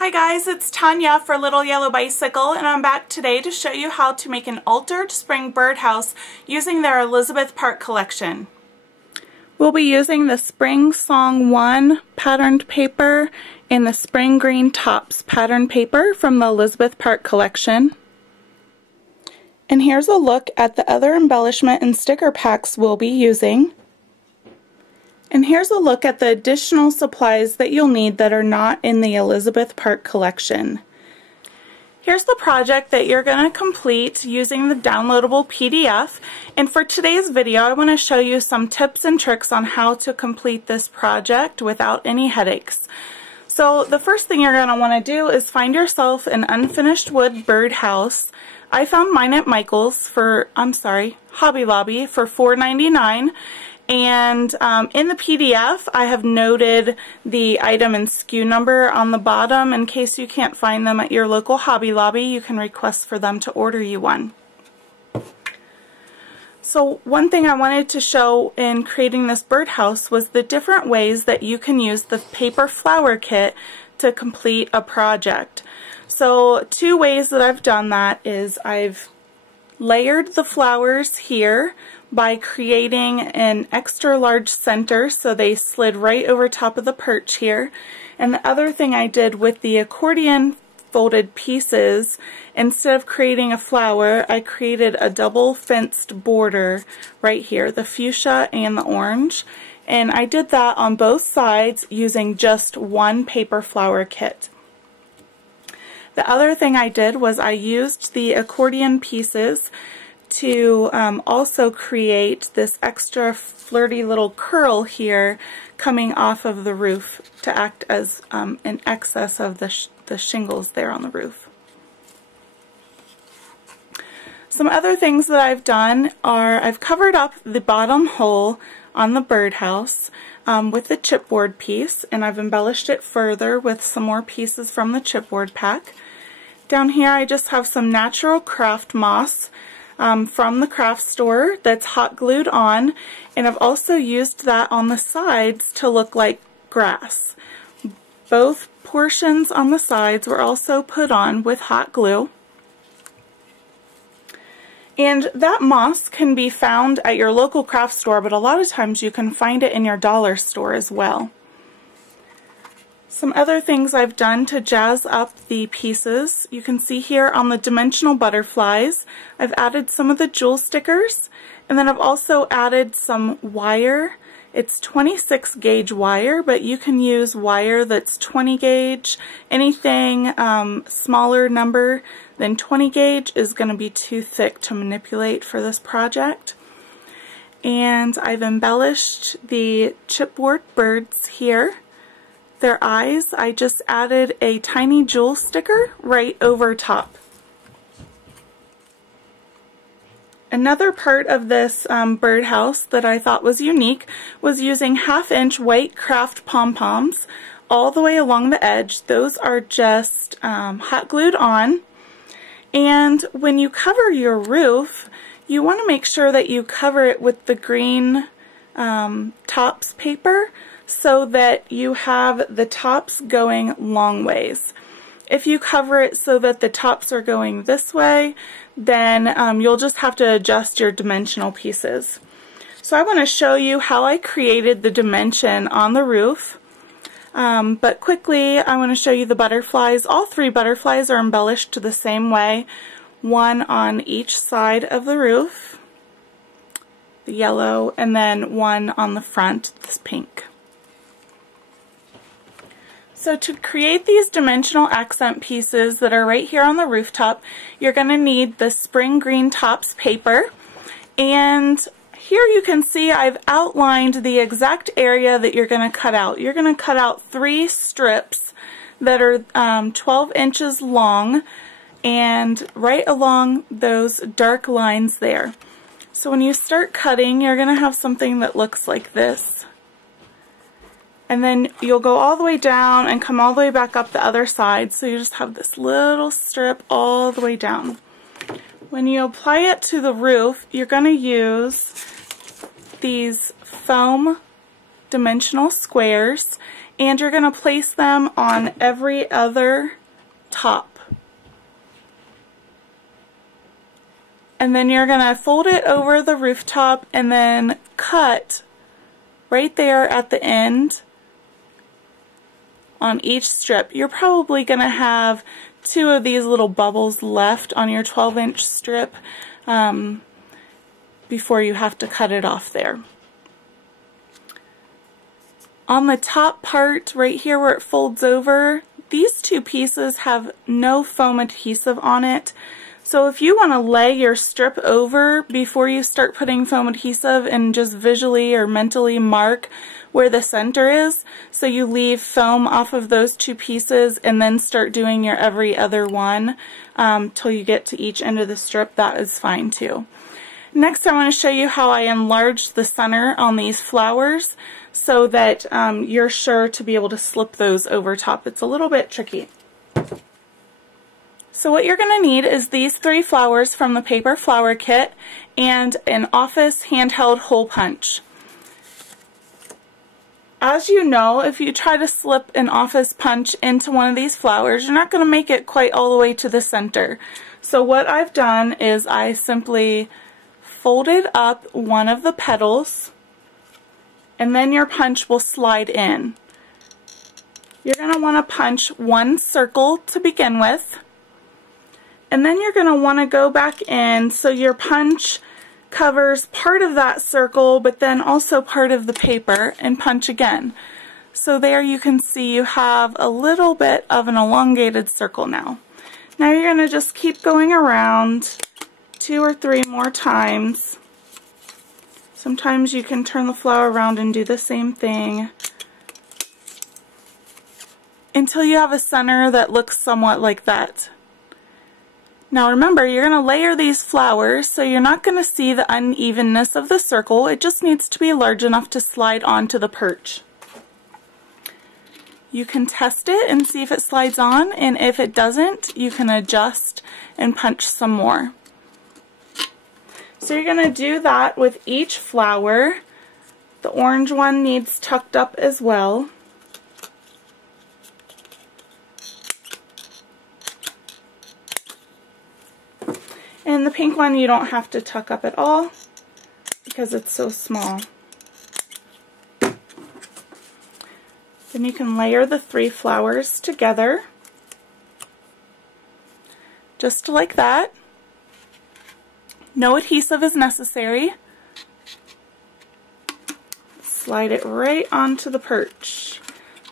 Hi guys, it's Tanya for Little Yellow Bicycle, and I'm back today to show you how to make an altered spring birdhouse using their Elizabeth Park collection. We'll be using the Spring Song 1 patterned paper and the Spring Green Tops patterned paper from the Elizabeth Park collection. And here's a look at the other embellishment and sticker packs we'll be using. And here's a look at the additional supplies that you'll need that are not in the Elizabeth Park collection. Here's the project that you're going to complete using the downloadable PDF. And for today's video, I want to show you some tips and tricks on how to complete this project without any headaches. So the first thing you're going to want to do is find yourself an unfinished wood birdhouse. I found mine at Michael's for, Hobby Lobby for $4.99. And in the PDF, I have noted the item and SKU number on the bottom. In case you can't find them at your local Hobby Lobby, you can request for them to order you one. So one thing I wanted to show in creating this birdhouse was the different ways that you can use the paper flower kit to complete a project. So two ways that I've done that is I've layered the flowers here by creating an extra large center so they slid right over top of the perch here. And the other thing I did with the accordion folded pieces, instead of creating a flower, I created a double fenced border right here, the fuchsia and the orange. And I did that on both sides using just one paper flower kit. The other thing I did was I used the accordion pieces to also create this extra flirty little curl here coming off of the roof to act as an excess of the shingles there on the roof. Some other things that I've done are I've covered up the bottom hole on the birdhouse with the chipboard piece, and I've embellished it further with some more pieces from the chipboard pack. Down here I just have some natural craft moss from the craft store that's hot glued on, and I've also used that on the sides to look like grass. Both portions on the sides were also put on with hot glue. And that moss can be found at your local craft store, but a lot of times you can find it in your dollar store as well. Some other things I've done to jazz up the pieces, you can see here on the dimensional butterflies, I've added some of the jewel stickers, and then I've also added some wire. It's 26 gauge wire, but you can use wire that's 20 gauge. Anything smaller number than 20 gauge is going to be too thick to manipulate for this project. And I've embellished the chipboard birds here. Their eyes, I just added a tiny jewel sticker right over top. Another part of this birdhouse that I thought was unique was using 1/2-inch white craft pom-poms all the way along the edge. Those are just hot glued on. And when you cover your roof, you want to make sure that you cover it with the green tops paper, so that you have the tops going long ways. If you cover it so that the tops are going this way, then you'll just have to adjust your dimensional pieces. So I want to show you how I created the dimension on the roof. But quickly, I want to show you the butterflies. All three butterflies are embellished the same way, one on each side of the roof, the yellow, and then one on the front, this pink. So to create these dimensional accent pieces that are right here on the rooftop, you're going to need the Spring Green Tops paper. And here you can see I've outlined the exact area that you're going to cut out. You're going to cut out 3 strips that are 12 inches long and right along those dark lines there. So when you start cutting, you're going to have something that looks like this. And then you'll go all the way down and come all the way back up the other side, so you just have this little strip all the way down. When you apply it to the roof, you're going to use these foam dimensional squares, and you're going to place them on every other top. And then you're going to fold it over the rooftop and then cut right there at the end on each strip. You're probably going to have 2 of these little bubbles left on your 12-inch strip before you have to cut it off there. On the top part right here where it folds over, these 2 pieces have no foam adhesive on it. So if you want to lay your strip over before you start putting foam adhesive and just visually or mentally mark where the center is, so you leave foam off of those 2 pieces and then start doing your every other one till you get to each end of the strip, that is fine too. Next, I want to show you how I enlarged the center on these flowers so that you're sure to be able to slip those over top. It's a little bit tricky. So what you're going to need is these 3 flowers from the paper flower kit and an office handheld hole punch. As you know, if you try to slip an office punch into one of these flowers, you're not going to make it quite all the way to the center. So what I've done is I simply folded up one of the petals, and then your punch will slide in. You're going to want to punch 1 circle to begin with, and then you're going to want to go back in so your punch covers part of that circle but then also part of the paper, and punch again. So there you can see you have a little bit of an elongated circle now. Now you're going to just keep going around 2 or 3 more times. Sometimes you can turn the flower around and do the same thing until you have a center that looks somewhat like that. Now remember, you're going to layer these flowers, so you're not going to see the unevenness of the circle. It just needs to be large enough to slide onto the perch. You can test it and see if it slides on, and if it doesn't, you can adjust and punch some more. So you're going to do that with each flower. The orange one needs tucked up as well. And the pink one you don't have to tuck up at all because it's so small. Then you can layer the 3 flowers together, just like that. No adhesive is necessary. Slide it right onto the perch.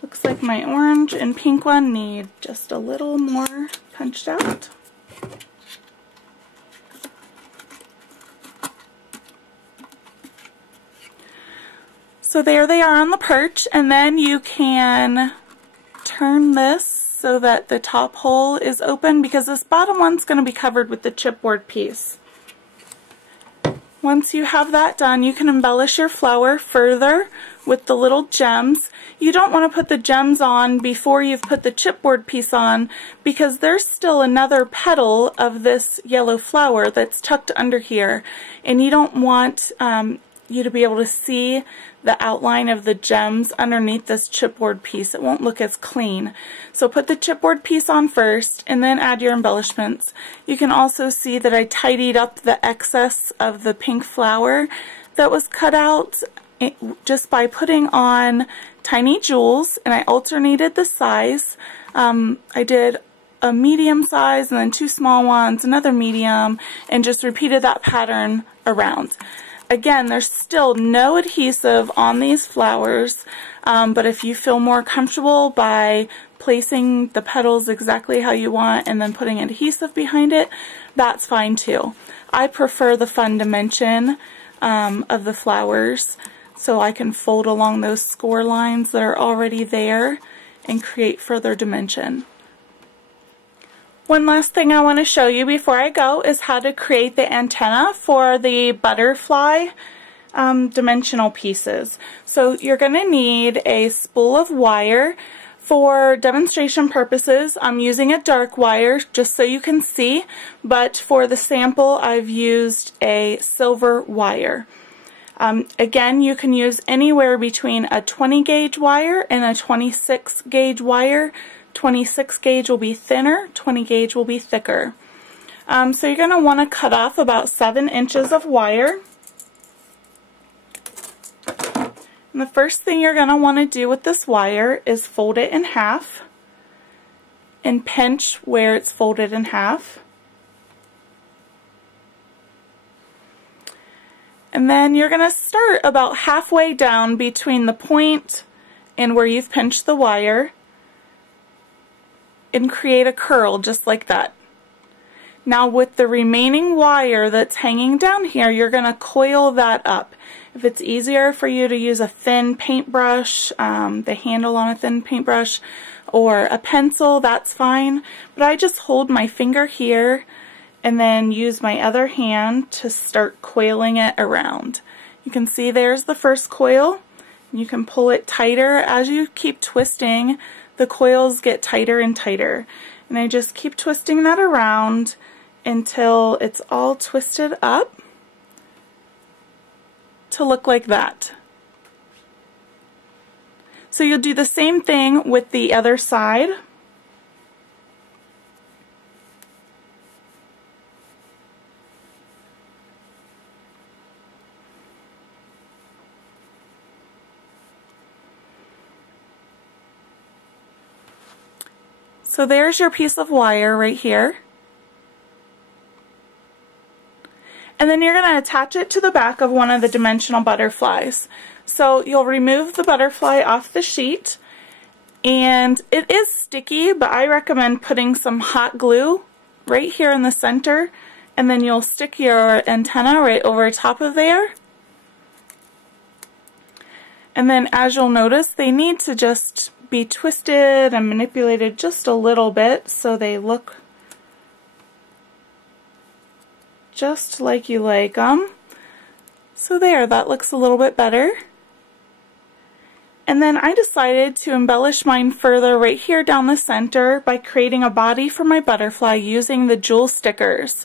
Looks like my orange and pink one need just a little more punched out. So there they are on the perch, and then you can turn this so that the top hole is open because this bottom one's going to be covered with the chipboard piece. Once you have that done, you can embellish your flower further with the little gems. You don't want to put the gems on before you've put the chipboard piece on because there's still another petal of this yellow flower that's tucked under here, and you don't want you to be able to see the outline of the gems underneath this chipboard piece. It won't look as clean. So put the chipboard piece on first and then add your embellishments. You can also see that I tidied up the excess of the pink flower that was cut out just by putting on tiny jewels, and I alternated the size. I did a medium size and then 2 small ones, another medium, and just repeated that pattern around. Again, there's still no adhesive on these flowers, but if you feel more comfortable by placing the petals exactly how you want and then putting adhesive behind it, that's fine too. I prefer the fun dimension of the flowers, so I can fold along those score lines that are already there and create further dimension. One last thing I want to show you before I go is how to create the antenna for the butterfly dimensional pieces. So you're going to need a spool of wire. For demonstration purposes, I'm using a dark wire just so you can see, but for the sample I've used a silver wire. Again, you can use anywhere between a 20 gauge wire and a 26 gauge wire. 26 gauge will be thinner, 20 gauge will be thicker. So you're going to want to cut off about 7 inches of wire. And the first thing you're going to want to do with this wire is fold it in half and pinch where it's folded in half. And then you're going to start about halfway down between the point and where you've pinched the wire and create a curl just like that. Now with the remaining wire that's hanging down here, you're going to coil that up. If it's easier for you to use a thin paintbrush, the handle on a thin paintbrush, or a pencil, that's fine. But I just hold my finger here and then use my other hand to start coiling it around. You can see there's the first coil. You can pull it tighter. As you keep twisting, the coils get tighter and tighter. And I just keep twisting that around until it's all twisted up to look like that. So you'll do the same thing with the other side. So there's your piece of wire right here. And then you're going to attach it to the back of one of the dimensional butterflies. So you'll remove the butterfly off the sheet, and it is sticky, but I recommend putting some hot glue right here in the center, and then you'll stick your antenna right over top of there. And then as you'll notice, they need to just be twisted and manipulated just a little bit so they look just like you like them. So there, that looks a little bit better. And then I decided to embellish mine further right here down the center by creating a body for my butterfly using the jewel stickers.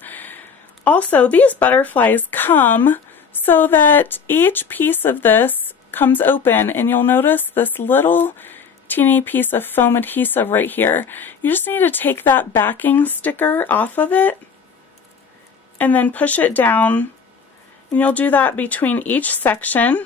Also, these butterflies come so that each piece of this comes open, and you'll notice this little teeny piece of foam adhesive right here. You just need to take that backing sticker off of it and then push it down, and you'll do that between each section,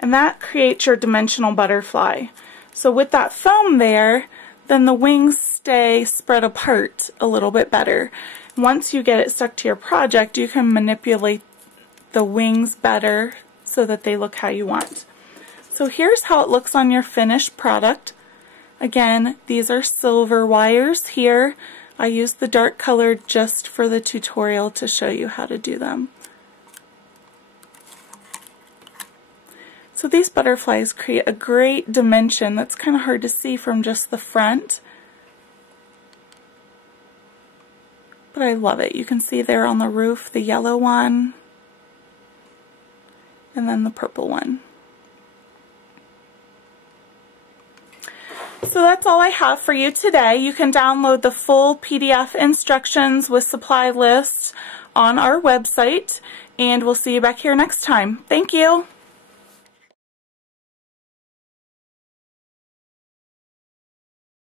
and that creates your dimensional butterfly. So with that foam there, then the wings stay spread apart a little bit better. Once you get it stuck to your project, you can manipulate the wings better so that they look how you want. So here's how it looks on your finished product. Again, these are silver wires here. I used the dark color just for the tutorial to show you how to do them. So these butterflies create a great dimension that's kind of hard to see from just the front. But I love it. You can see there on the roof the yellow one and then the purple one. So that's all I have for you today. You can download the full PDF instructions with supply lists on our website, and we'll see you back here next time. Thank you.